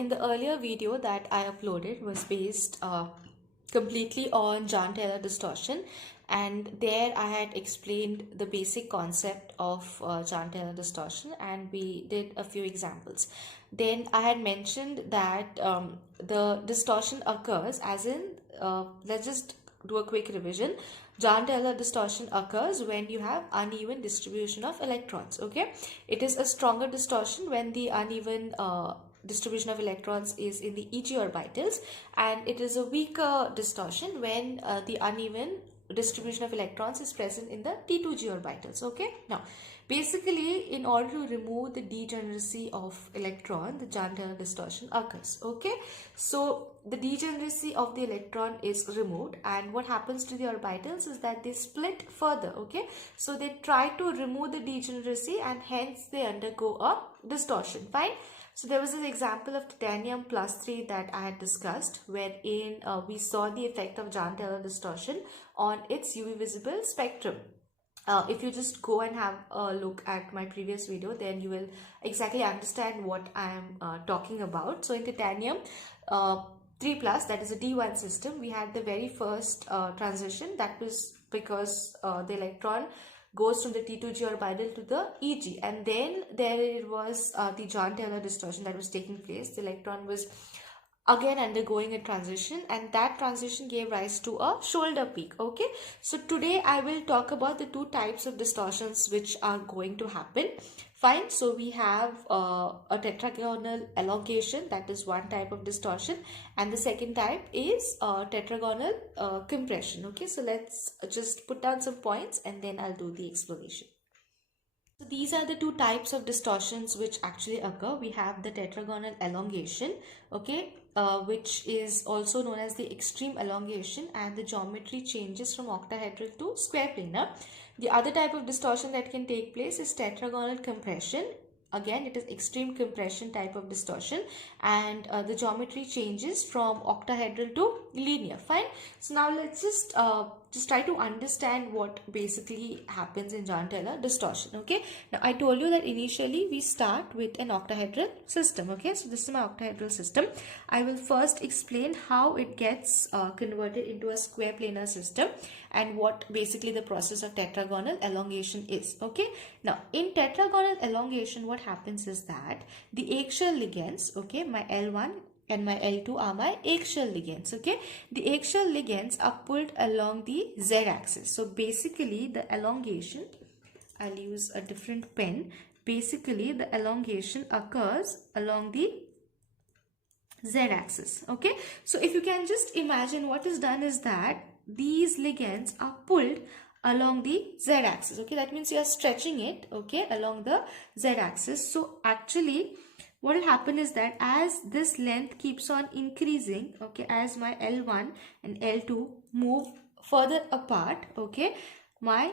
In the earlier video that I uploaded was based completely on Jahn-Taylor distortion, and there I had explained the basic concept of Jahn-Taylor distortion, and we did a few examples. Then I had mentioned that the distortion occurs as in, let's just do a quick revision. Jahn-Taylor distortion occurs when you have uneven distribution of electrons. Okay, it is a stronger distortion when the uneven distribution of electrons is in the EG orbitals, and it is a weaker distortion when the uneven distribution of electrons is present in the T2G orbitals. Okay, now basically in order to remove the degeneracy of electron, the Jahn-Taylor distortion occurs. Okay, so the degeneracy of the electron is removed, and what happens to the orbitals is that they split further. Okay, so they try to remove the degeneracy and hence they undergo a distortion. Fine. So there was an example of titanium +3 that I had discussed, wherein we saw the effect of Jahn-Taylor distortion on its UV visible spectrum. If you just go and have a look at my previous video, then you will exactly understand what I am talking about. So in titanium 3+, that is a D1 system, we had the very first transition. That was because the electron goes from the T2G orbital to the EG, and then there was the Jahn-Taylor distortion that was taking place. The electron was again undergoing a transition, and that transition gave rise to a shoulder peak. Okay, so today I will talk about the two types of distortions which are going to happen. Fine. So we have a tetragonal elongation, that is one type of distortion, and the second type is tetragonal compression. Okay, so let's just put down some points and then I'll do the explanation. So these are the two types of distortions which actually occur. We have the tetragonal elongation, okay, which is also known as the extreme elongation, and the geometry changes from octahedral to square planar. The other type of distortion that can take place is tetragonal compression. Again, it is extreme compression type of distortion, and the geometry changes from octahedral to linear. Fine. So now let's just try to understand what basically happens in Jahn-Taylor distortion. Okay, now I told you that initially we start with an octahedral system. Okay, so this is my octahedral system. I will first explain how it gets converted into a square planar system and what basically the process of tetragonal elongation is. Okay, now in tetragonal elongation, what happens is that the eggshell ligands, okay, my L1 and my L2 are my eggshell ligands. Okay, the eggshell ligands are pulled along the z-axis. So basically the elongation, I'll use a different pen. Basically the elongation occurs along the z-axis. Okay, so if you can just imagine, what is done is that these ligands are pulled along the z-axis. Okay, that means you are stretching it, okay, along the z-axis. So actually what will happen is that as this length keeps on increasing, okay, as my L1 and L2 move further apart, okay, my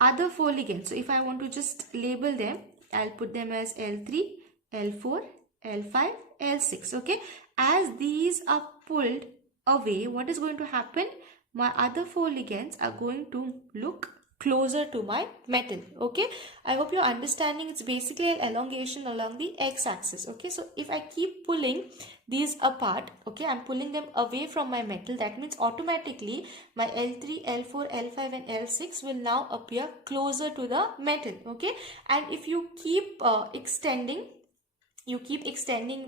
other four ligands, so if I want to just label them, I'll put them as L3, L4, L5, L6. Okay, as these are pulled away, what is going to happen? My other four ligands are going to look closer to my metal. Okay, I hope you're understanding. It's basically an elongation along the x-axis. Okay, so if I keep pulling these apart, okay, I'm pulling them away from my metal. That means automatically my L3, L4, L5 and L6 will now appear closer to the metal. Okay, and if you keep extending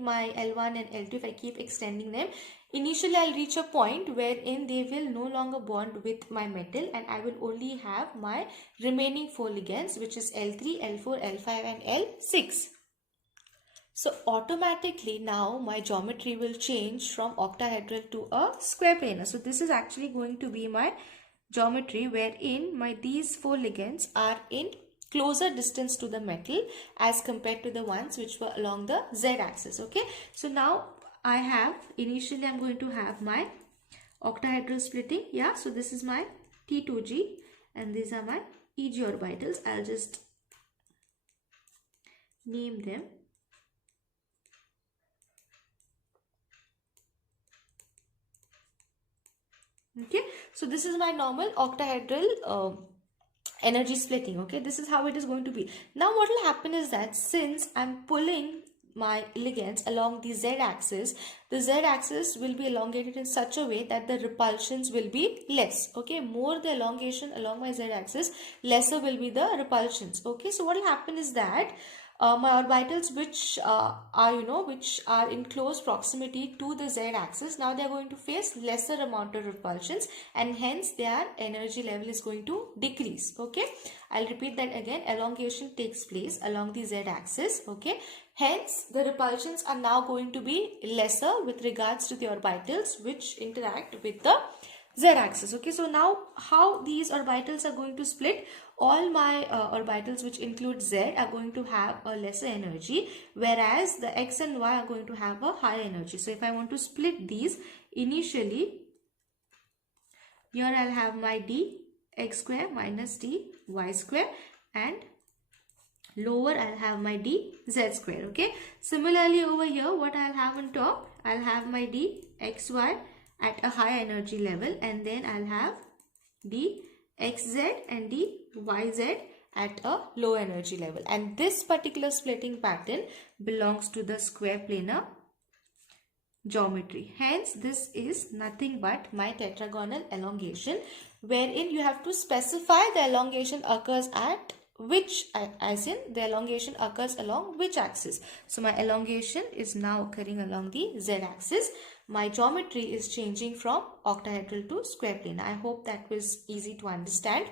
my L1 and L2, if I keep extending them, initially I'll reach a point wherein they will no longer bond with my metal, and I will only have my remaining four ligands, which is L3, L4, L5 and L6. So automatically now my geometry will change from octahedral to a square planar. So this is actually going to be my geometry wherein these four ligands are in closer distance to the metal as compared to the ones which were along the z-axis. Okay, so now I have, initially I'm going to have my octahedral splitting. Yeah, so this is my T2G and these are my EG orbitals. I'll just name them. Okay, so this is my normal octahedral energy splitting. Okay, this is how it is going to be. Now what will happen is that since I'm pulling my ligands along the z-axis, the z-axis will be elongated in such a way that the repulsions will be less. Okay, more the elongation along my z-axis, lesser will be the repulsions. Okay, so what will happen is that my orbitals which are in close proximity to the z-axis, now they are going to face lesser amount of repulsions, and hence their energy level is going to decrease. Okay, I'll repeat that again. Elongation takes place along the z-axis. Okay, hence the repulsions are now going to be lesser with regards to the orbitals which interact with the z-axis. Okay, so now how these orbitals are going to split? All my orbitals which include z are going to have a lesser energy, whereas the x and y are going to have a higher energy. So if I want to split these, initially here I'll have my d x square minus d y square, and lower I'll have my d z square. Okay, similarly over here what I'll have on top, I'll have my d x y at a high energy level, and then I'll have d xz and d yz at a low energy level, and this particular splitting pattern belongs to the square planar geometry. Hence this is nothing but my tetragonal elongation, wherein you have to specify the elongation occurs at which, as in the elongation occurs along which axis. So my elongation is now occurring along the z-axis. My geometry is changing from octahedral to square planar. I hope that was easy to understand,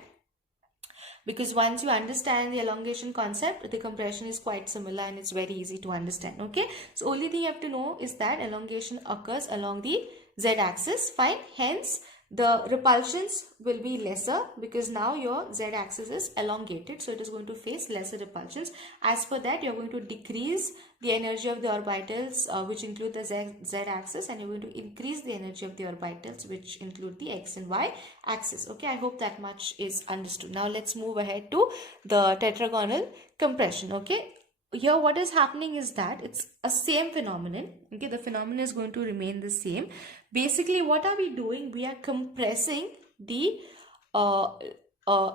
because once you understand the elongation concept, the compression is quite similar and it's very easy to understand. Okay, so only thing you have to know is that elongation occurs along the z-axis. Fine, hence the repulsions will be lesser because now your z-axis is elongated, so it is going to face lesser repulsions. As per that, you're going to decrease the energy of the orbitals which include the z-axis, and you're going to increase the energy of the orbitals which include the x and y axis. Okay, I hope that much is understood. Now let's move ahead to the tetragonal compression. Okay, here what is happening is that it's a same phenomenon. Okay, the phenomenon is going to remain the same. Basically, what are we doing? We are compressing the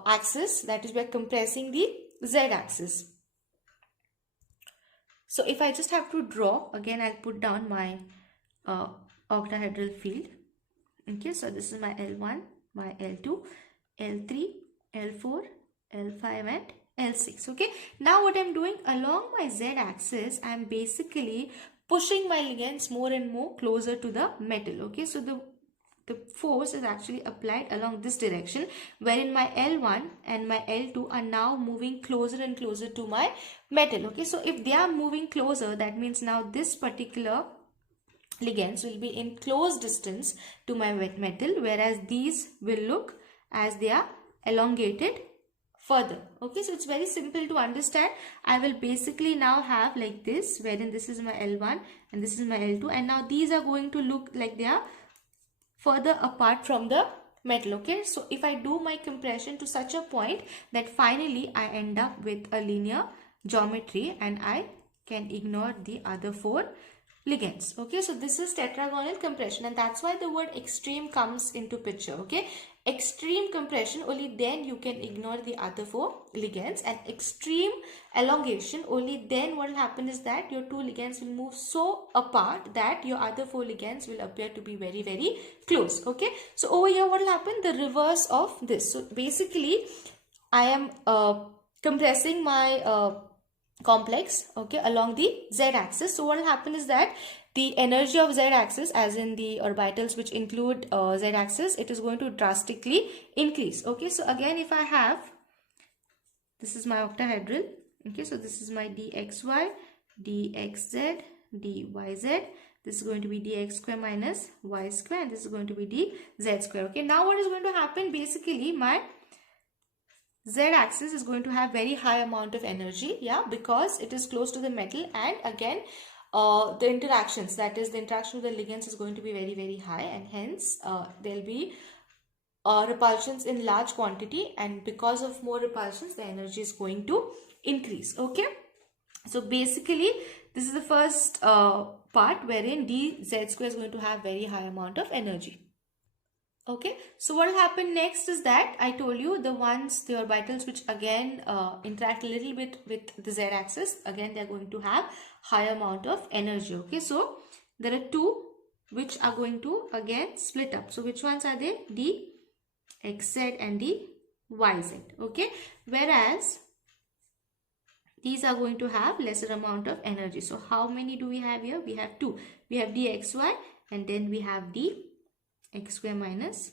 axis, that is, we are compressing the z-axis. So if I just have to draw, again I'll put down my octahedral field. Okay, so this is my L1, my L2, L3, L4, L5 and L6. Okay, now what I'm doing along my z-axis, I'm basically pushing my ligands more and more closer to the metal. Okay, so the force is actually applied along this direction, wherein my L1 and my L2 are now moving closer and closer to my metal. Okay, so if they are moving closer, that means now this particular ligands will be in close distance to my metal, whereas these will look as they are elongated further. Okay, so it's very simple to understand. I will basically now have like this, wherein this is my L1 and this is my L2, and now these are going to look like they are further apart from the metal. Okay, so if I do my compression to such a point that finally I end up with a linear geometry and I can ignore the other four ligands. Okay, so this is tetragonal compression, and that's why the word extreme comes into picture. Okay, extreme compression, only then you can ignore the other four ligands, and extreme elongation, only then what will happen is that your two ligands will move so apart that your other four ligands will appear to be very, very close. Okay, so over here what will happen? The reverse of this. So basically I am compressing my complex, okay, along the z-axis. So what will happen is that the energy of z-axis, as in the orbitals which include z-axis, it is going to drastically increase. Okay, so again if I have, this is my octahedral. Okay, so this is my dxy, dxz, dyz. This is going to be dx square minus y square, and this is going to be dz square. Okay, now what is going to happen? Basically my z-axis is going to have very high amount of energy, yeah, because it is close to the metal, and again the interactions, that is the interaction with the ligands, is going to be very, very high, and hence there will be repulsions in large quantity, and because of more repulsions the energy is going to increase. Okay, so basically this is the first part wherein dz square is going to have very high amount of energy. Okay, so what will happen next is that I told you the orbitals which again interact a little bit with the z-axis, again they are going to have higher amount of energy. Okay, so there are two which are going to again split up. So which ones are they? The xz and the yz. Okay, whereas these are going to have lesser amount of energy. So how many do we have here? We have two. We have the xy and then we have the x square minus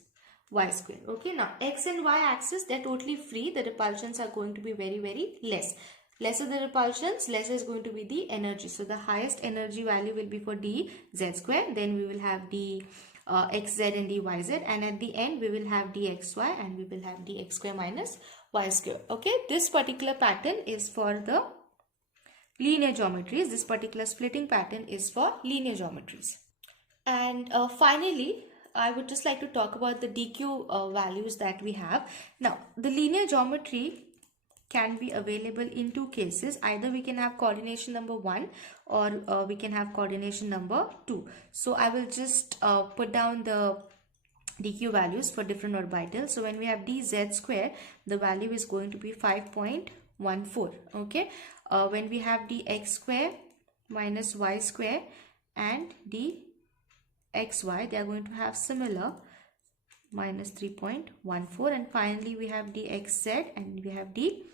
y square. Okay, now x and y axis, they're totally free. The repulsions are going to be very less. Lesser the repulsions, lesser is going to be the energy. So the highest energy value will be for d z square. Then we will have the xz and dyz, and at the end we will have dxy and we will have dx square minus y square. Okay, this particular pattern is for the linear geometries. This particular splitting pattern is for linear geometries. And finally, I would just like to talk about the dq values that we have. Now, the linear geometry can be available in two cases. Either we can have coordination number 1 or we can have coordination number 2. So I will just put down the dq values for different orbitals. So when we have dz square, the value is going to be 5.14. Okay, when we have dx square minus y square and dxy, they are going to have similar, minus 3.14, and finally we have dxz and we have dyz.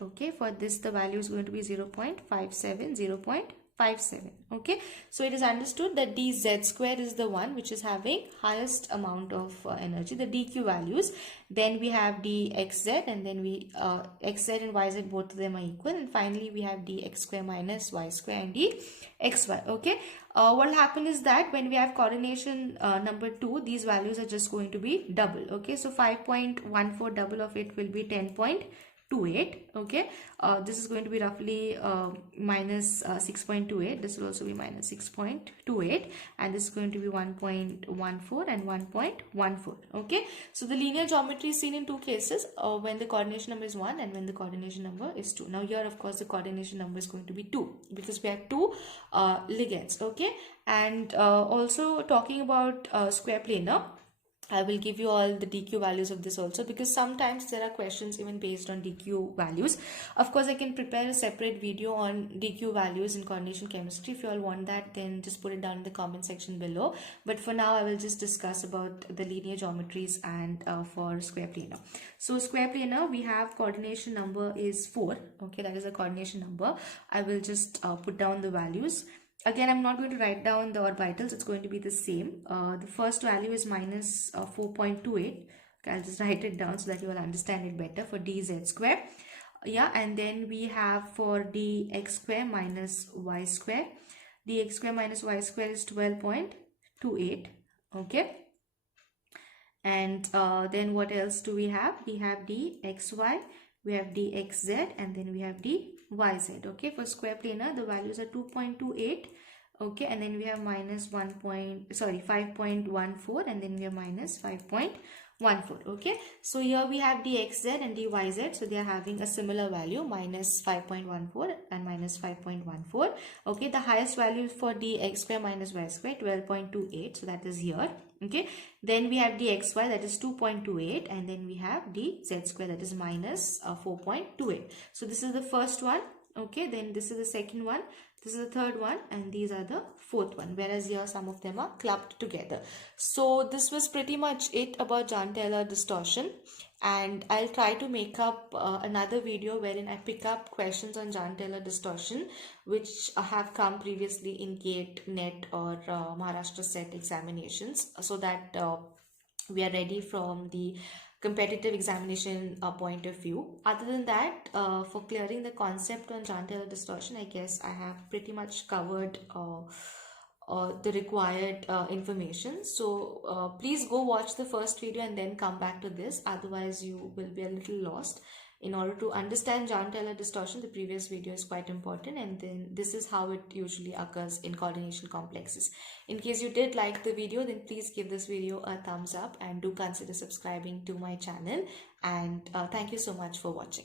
Okay, for this the value is going to be 0.57. Okay, so it is understood that dz square is the one which is having highest amount of energy, the dq values. Then we have dxz, and then we xz and yz, both of them are equal, and finally we have dx square minus y square and dxy. Okay, what will happen is that when we have coordination number 2, these values are just going to be double. Okay, so 5.14, double of it will be 10.28. Okay, this is going to be roughly minus 6.28. This will also be minus 6.28, and this is going to be 1.14 and 1.14. Okay, so the linear geometry is seen in two cases, when the coordination number is 1 and when the coordination number is 2. Now here of course the coordination number is going to be 2 because we have two ligands. Okay, and also talking about square planar, I will give you all the dq values of this also, because sometimes there are questions even based on dq values. Of course, I can prepare a separate video on dq values in coordination chemistry. If you all want that, then just put it down in the comment section below. But for now, I will just discuss about the linear geometries and for square planar. So square planar, we have coordination number is 4. Okay, that is a coordination number. I will just put down the values. Again, I'm not going to write down the orbitals. It's going to be the same. The first value is minus 4.28. Okay, I'll just write it down so that you will understand it better for dz square. Yeah, and then we have for dx square minus y square. Dx square minus y square is 12.28. Okay. And then what else do we have? We have dxy, we have dxz, and then we have dyz. Okay, for square planar the values are 2.28. Okay, and then we have minus 5.14, and then we have minus 5.14. Okay, so here we have dxz and dyz, so they are having a similar value, minus 5.14 and minus 5.14. Okay, the highest value for dx square minus y square, 12.28, so that is here. Okay, then we have dxy, that is 2.28, and then we have dz square, that is minus 4.28. so this is the first one. Okay, then this is the second one, this is the third one, and these are the fourth one, whereas here some of them are clubbed together. So this was pretty much it about Jahn-Teller distortion, and I'll try to make up another video wherein I pick up questions on Jahn-Teller distortion which have come previously in GATE, NET or Maharashtra SET examinations, so that we are ready from the competitive examination point of view. Other than that, for clearing the concept on Jahn-Teller distortion, I guess I have pretty much covered the required information. So please go watch the first video and then come back to this, otherwise you will be a little lost. In order to understand Jahn-Teller distortion, the previous video is quite important, and then this is how it usually occurs in coordination complexes. In case you did like the video, then please give this video a thumbs up and do consider subscribing to my channel, and thank you so much for watching.